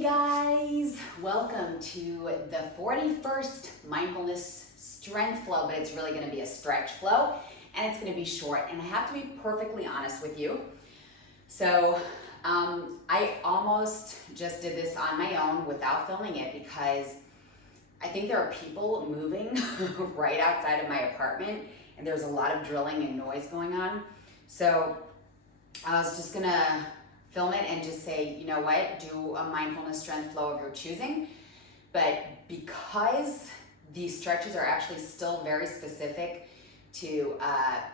Hey guys, welcome to the 41st Mindfulness Strength Flow, but it's really going to be a stretch flow and it's going to be short, and I have to be perfectly honest with you. So I almost just did this on my own without filming it because I think there are people moving right outside of my apartment and there's a lot of drilling and noise going on. So I was just going to film it and just say, you know what, do a mindfulness strength flow of your choosing. But because these stretches are actually still very specific to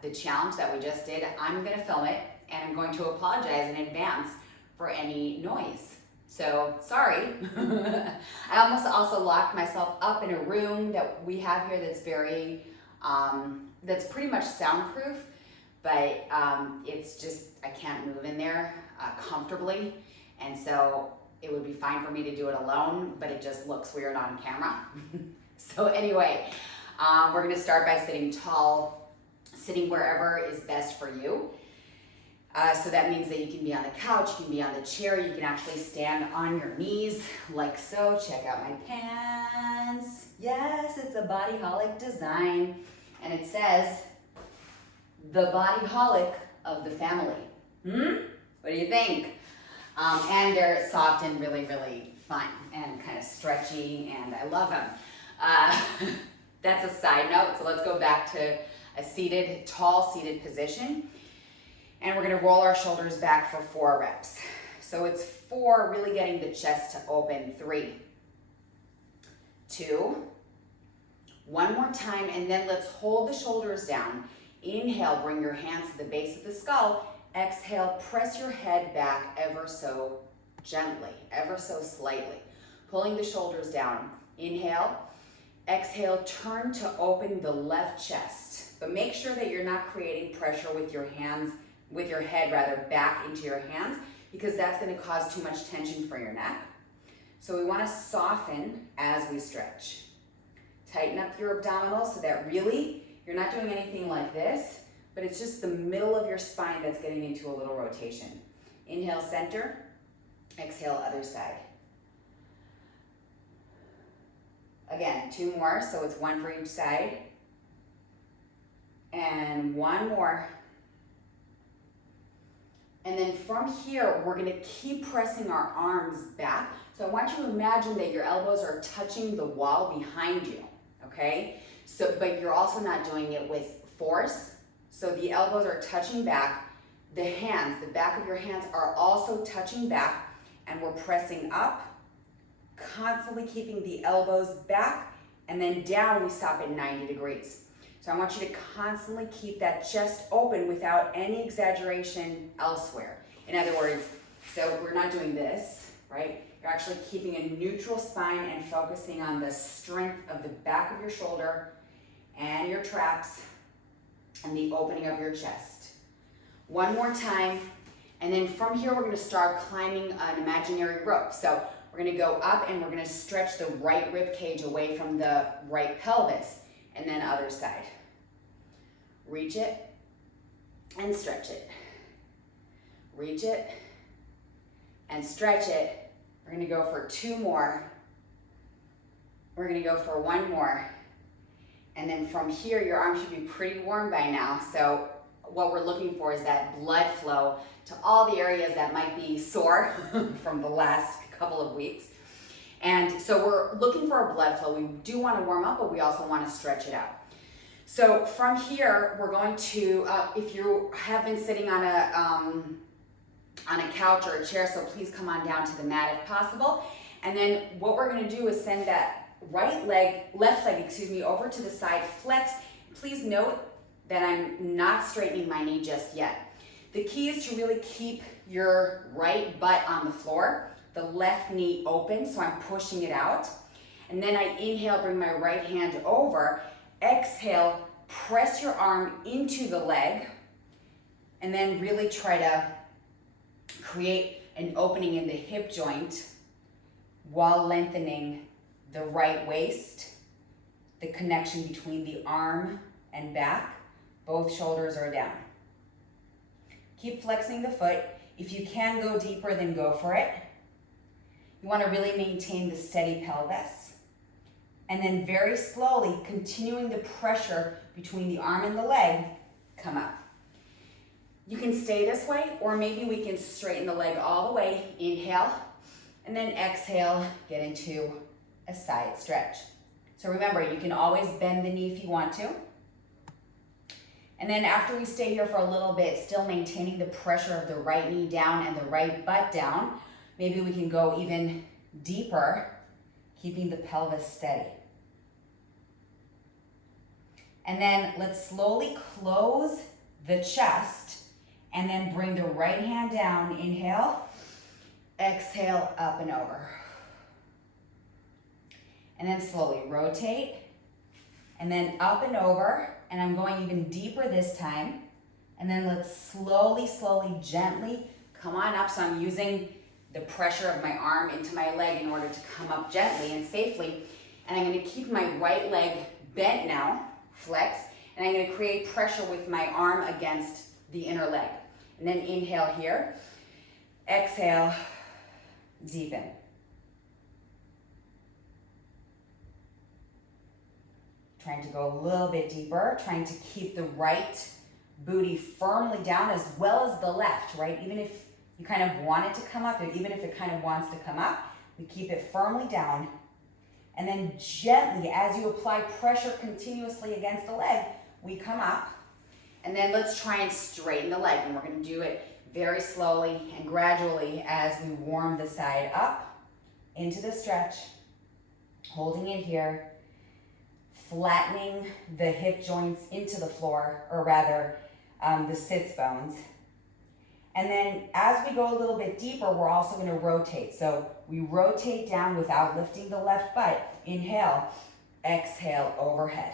the challenge that we just did, I'm gonna film it and I'm going to apologize in advance for any noise. So sorry. I almost also locked myself up in a room that we have here that's very, that's pretty much soundproof, but it's just, I can't move in there comfortably, and so it would be fine for me to do it alone, but it just looks weird on camera. So anyway, we're gonna start by sitting tall, sitting wherever is best for you. So that means that you can be on the couch, you can be on the chair, you can actually stand on your knees like so. Check out my pants. Yes, it's a Bodyholic design, and it says the Bodyholic of the family. What do you think? And they're soft and really, really fun and kind of stretchy, and I love them. That's a side note, so let's go back to a seated, tall seated position. And we're gonna roll our shoulders back for 4 reps. So it's 4, really getting the chest to open. 3, 2, 1 more time, and then let's hold the shoulders down. Inhale, bring your hands to the base of the skull. Exhale, press your head back ever so gently, ever so slightly. Pulling the shoulders down. Inhale. Exhale, turn to open the left chest. But make sure that you're not creating pressure with your hands, with your head rather, back into your hands, because that's going to cause too much tension for your neck. So we want to soften as we stretch. Tighten up your abdominals so that really you're not doing anything like this, but it's just the middle of your spine that's getting into a little rotation. Inhale, center. Exhale, other side. Again, 2 more, so it's 1 for each side. And 1 more. And then from here, we're gonna keep pressing our arms back. So I want you to imagine that your elbows are touching the wall behind you, okay? So, but you're also not doing it with force. So the elbows are touching back. The hands, the back of your hands are also touching back, and we're pressing up, constantly keeping the elbows back, and then down we stop at 90 degrees. So I want you to constantly keep that chest open without any exaggeration elsewhere. In other words, so we're not doing this, right? You're actually keeping a neutral spine and focusing on the strength of the back of your shoulder and your traps and the opening of your chest. 1 more time, and then from here we're gonna start climbing an imaginary rope. So we're gonna go up and we're gonna stretch the right rib cage away from the right pelvis, and then other side. Reach it and stretch it. Reach it and stretch it. We're gonna go for 2 more. We're gonna go for 1 more. And then from here, your arms should be pretty warm by now. So what we're looking for is that blood flow to all the areas that might be sore from the last couple of weeks. And so we're looking for a blood flow. We do want to warm up, but we also want to stretch it out. So from here, we're going to, if you have been sitting on a couch or a chair, so please come on down to the mat if possible. And then what we're going to do is send that left leg, over to the side, flex. Please note that I'm not straightening my knee just yet. The key is to really keep your right butt on the floor, the left knee open, so I'm pushing it out. And then I inhale, bring my right hand over. Exhale, press your arm into the leg, and then really try to create an opening in the hip joint while lengthening the right waist, the connection between the arm and back. Both shoulders are down. Keep flexing the foot. If you can go deeper, then go for it. You want to really maintain the steady pelvis. And then very slowly, continuing the pressure between the arm and the leg, come up. You can stay this way, or maybe we can straighten the leg all the way. Inhale, and then exhale, get into a side stretch. So remember, you can always bend the knee if you want to. And then after we stay here for a little bit, still maintaining the pressure of the right knee down and the right butt down, maybe we can go even deeper, keeping the pelvis steady. And then let's slowly close the chest and then bring the right hand down. Inhale, exhale, up and over. And then slowly rotate and then up and over. And I'm going even deeper this time. And then let's slowly, slowly, gently come on up. So I'm using the pressure of my arm into my leg in order to come up gently and safely. And I'm going to keep my right leg bent now, flex, and I'm going to create pressure with my arm against the inner leg. And then inhale here, exhale, deepen. Trying to go a little bit deeper, trying to keep the right booty firmly down as well as the left, right? Even if you kind of want it to come up, or even if it kind of wants to come up, we keep it firmly down. And then gently, as you apply pressure continuously against the leg, we come up. And then let's try and straighten the leg. And we're going to do it very slowly and gradually as we warm the side up into the stretch, holding it here, flattening the hip joints into the floor, or rather the sits bones. And then as we go a little bit deeper, we're also going to rotate. So we rotate down without lifting the left butt. Inhale, exhale, overhead.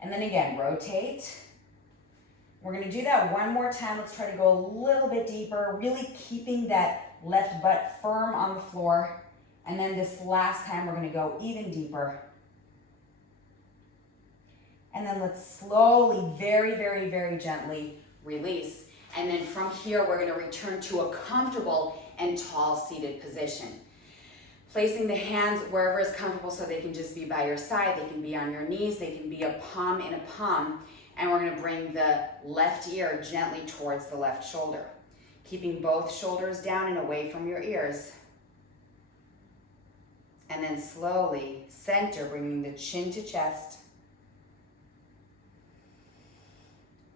And then again, rotate. We're going to do that one more time. Let's try to go a little bit deeper, really keeping that left butt firm on the floor. And then this last time, we're going to go even deeper. And then let's slowly, very, very, very gently release. And then from here, we're going to return to a comfortable and tall seated position. Placing the hands wherever is comfortable, so they can just be by your side, they can be on your knees, they can be a palm in a palm. And we're going to bring the left ear gently towards the left shoulder, keeping both shoulders down and away from your ears. And then slowly center, bringing the chin to chest.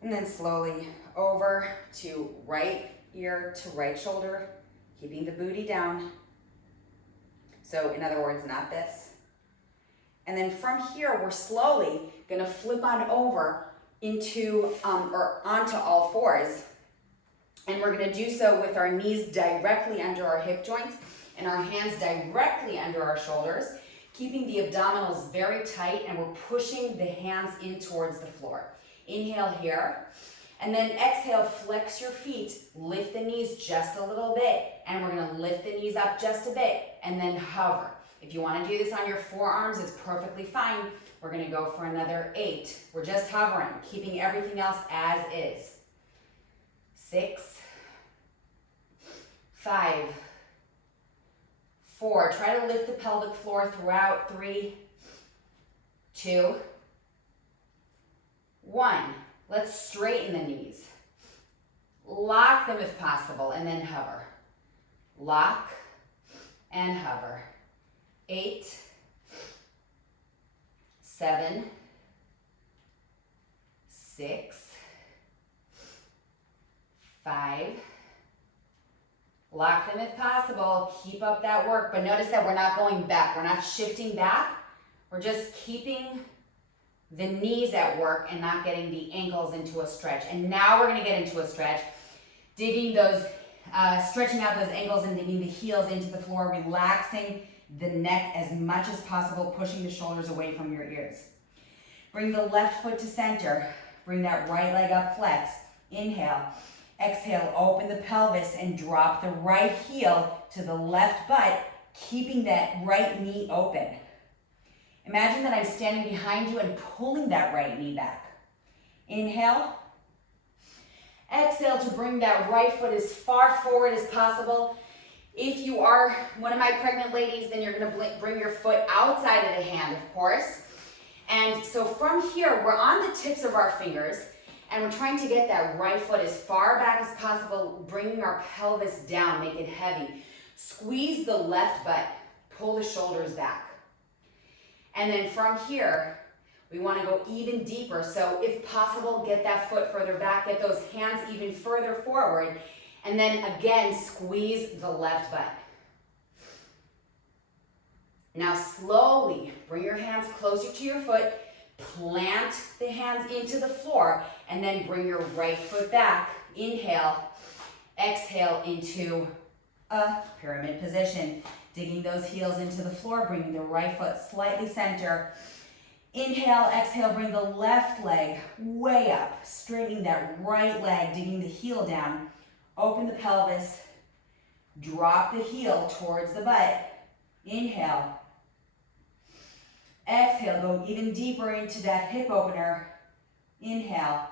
And then slowly over to right ear to right shoulder, keeping the booty down. So in other words, not this. And then from here, we're slowly going to flip on over into or onto all fours. And we're going to do so with our knees directly under our hip joints and our hands directly under our shoulders, keeping the abdominals very tight, and we're pushing the hands in towards the floor. Inhale here, and then exhale, flex your feet, lift the knees just a little bit, and we're going to lift the knees up just a bit, and then hover. If you want to do this on your forearms, it's perfectly fine. We're going to go for another 8. We're just hovering, keeping everything else as is. 6, 5, 4. Try to lift the pelvic floor throughout. 3, 2, 1. Let's straighten the knees. Lock them if possible, and then hover. Lock and hover. 8, 7, 6, 5. Lock them if possible. Keep up that work, but notice that we're not going back. We're not shifting back. We're just keeping the knees at work and not getting the ankles into a stretch. And now we're going to get into a stretch, digging those, stretching out those ankles and digging the heels into the floor, relaxing the neck as much as possible, pushing the shoulders away from your ears. Bring the left foot to center. Bring that right leg up, flex. Inhale. Exhale, open the pelvis and drop the right heel to the left butt, keeping that right knee open. Imagine that I'm standing behind you and pulling that right knee back. Inhale. Exhale to bring that right foot as far forward as possible. If you are one of my pregnant ladies, then you're gonna bring your foot outside of the hand, of course. And so from here, we're on the tips of our fingers, and we're trying to get that right foot as far back as possible, bringing our pelvis down, make it heavy. Squeeze the left butt, pull the shoulders back. And then from here, we want to go even deeper. So if possible, get that foot further back, get those hands even further forward, and then again, squeeze the left butt. Now slowly bring your hands closer to your foot, plant the hands into the floor, and then bring your right foot back. Inhale, exhale into a pyramid position. Digging those heels into the floor, bringing the right foot slightly center. Inhale, exhale, bring the left leg way up, straightening that right leg, digging the heel down. Open the pelvis, drop the heel towards the butt. Inhale. Exhale, go even deeper into that hip opener. Inhale.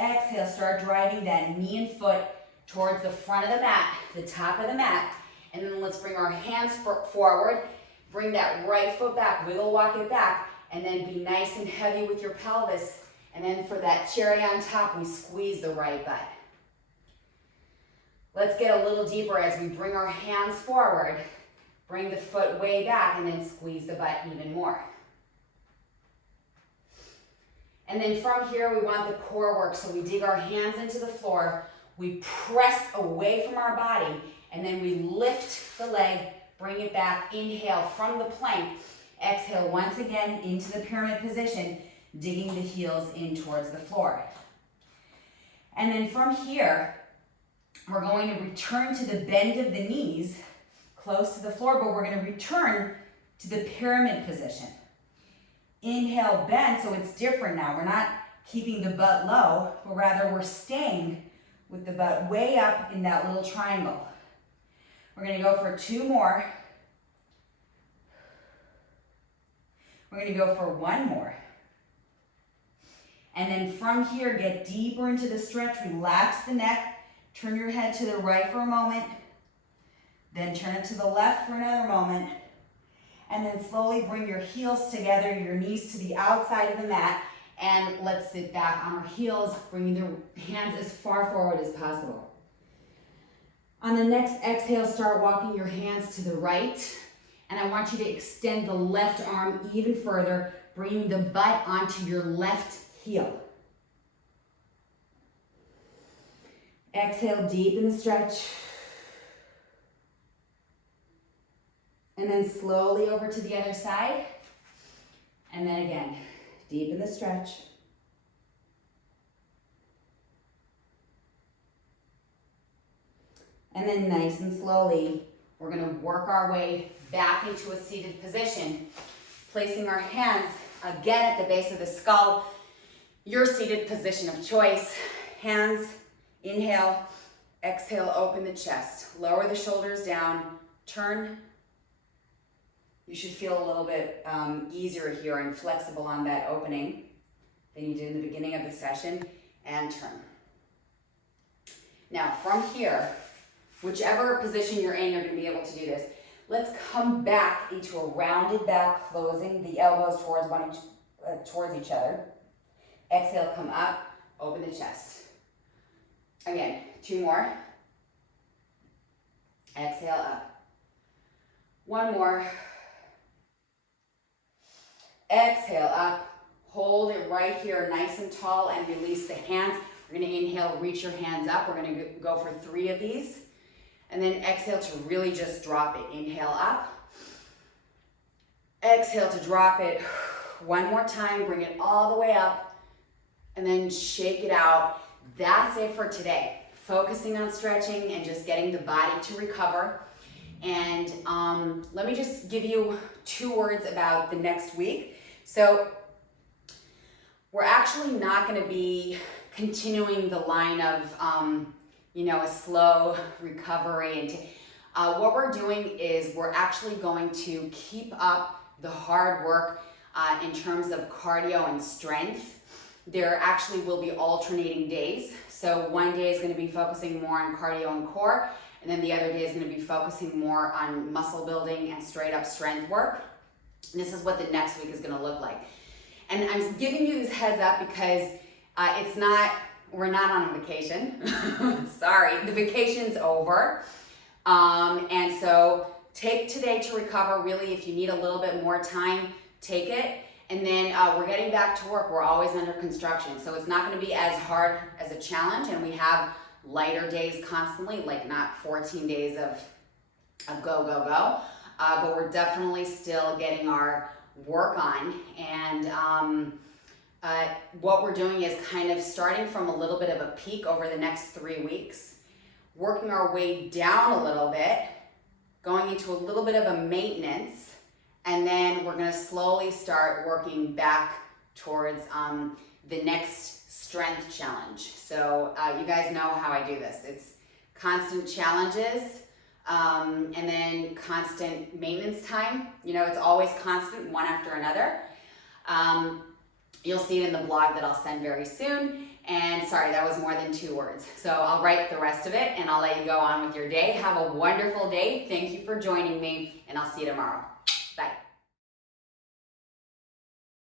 Exhale, start driving that knee and foot towards the front of the mat, the top of the mat. And then let's bring our hands forward. Bring that right foot back, wiggle walk it back, and then be nice and heavy with your pelvis. And then for that cherry on top, we squeeze the right butt. Let's get a little deeper as we bring our hands forward. Bring the foot way back and then squeeze the butt even more. And then from here, we want the core work. So we dig our hands into the floor. We press away from our body, and then we lift the leg, bring it back. Inhale from the plank. Exhale once again into the pyramid position, digging the heels in towards the floor. And then from here, we're going to return to the bend of the knees, close to the floor, but we're going to return to the pyramid position. Inhale, bend, so it's different now. We're not keeping the butt low, but rather we're staying with the butt way up in that little triangle. We're going to go for 2 more. We're going to go for 1 more. And then from here, get deeper into the stretch. Relax the neck. Turn your head to the right for a moment. Then turn it to the left for another moment. And then slowly bring your heels together, your knees to the outside of the mat. And let's sit back on our heels, bringing the hands as far forward as possible. On the next exhale, start walking your hands to the right. And I want you to extend the left arm even further, bringing the butt onto your left heel. Exhale deep in the stretch. And then slowly over to the other side. And then again, deep in the stretch. And then nice and slowly, we're going to work our way back into a seated position, placing our hands again at the base of the skull, your seated position of choice. Hands, inhale, exhale, open the chest, lower the shoulders down, turn. You should feel a little bit easier here and flexible on that opening than you did in the beginning of the session, and turn. Now from here, whichever position you're in, you're going to be able to do this. Let's come back into a rounded back, closing the elbows towards each other. Exhale, come up, open the chest. Again, 2 more. Exhale, up. 1 more. Exhale, up. Hold it right here, nice and tall, and release the hands. We're going to inhale, reach your hands up. We're going to go for 3 of these. And then exhale to really just drop it. Inhale up. Exhale to drop it. 1 more time, bring it all the way up. And then shake it out. That's it for today. Focusing on stretching and just getting the body to recover. And let me just give you 2 words about the next week. So we're actually not going to be continuing the line of, a slow recovery. And what we're doing is we're actually going to keep up the hard work in terms of cardio and strength. There actually will be alternating days. So one day is going to be focusing more on cardio and core, And then the other day is going to be focusing more on muscle building and straight up strength work. And this is what the next week is going to look like. And I'm giving you this heads up because we're not on a vacation. Sorry, the vacation's over. And so take today to recover. Really, if you need a little bit more time, take it. And then we're getting back to work. We're always under construction. So it's not going to be as hard as a challenge. And we have lighter days constantly, like not 14 days of go, go, go. But we're definitely still getting our work on. And what we're doing is kind of starting from a little bit of a peak over the next 3 weeks, working our way down a little bit, going into a little bit of a maintenance, and then we're gonna slowly start working back towards the next strength challenge. So you guys know how I do this. It's constant challenges and then constant maintenance time. You know, it's always constant, one after another. You'll see it in the blog that I'll send very soon. And sorry, that was more than 2 words. So I'll write the rest of it and I'll let you go on with your day. Have a wonderful day. Thank you for joining me and I'll see you tomorrow. Bye.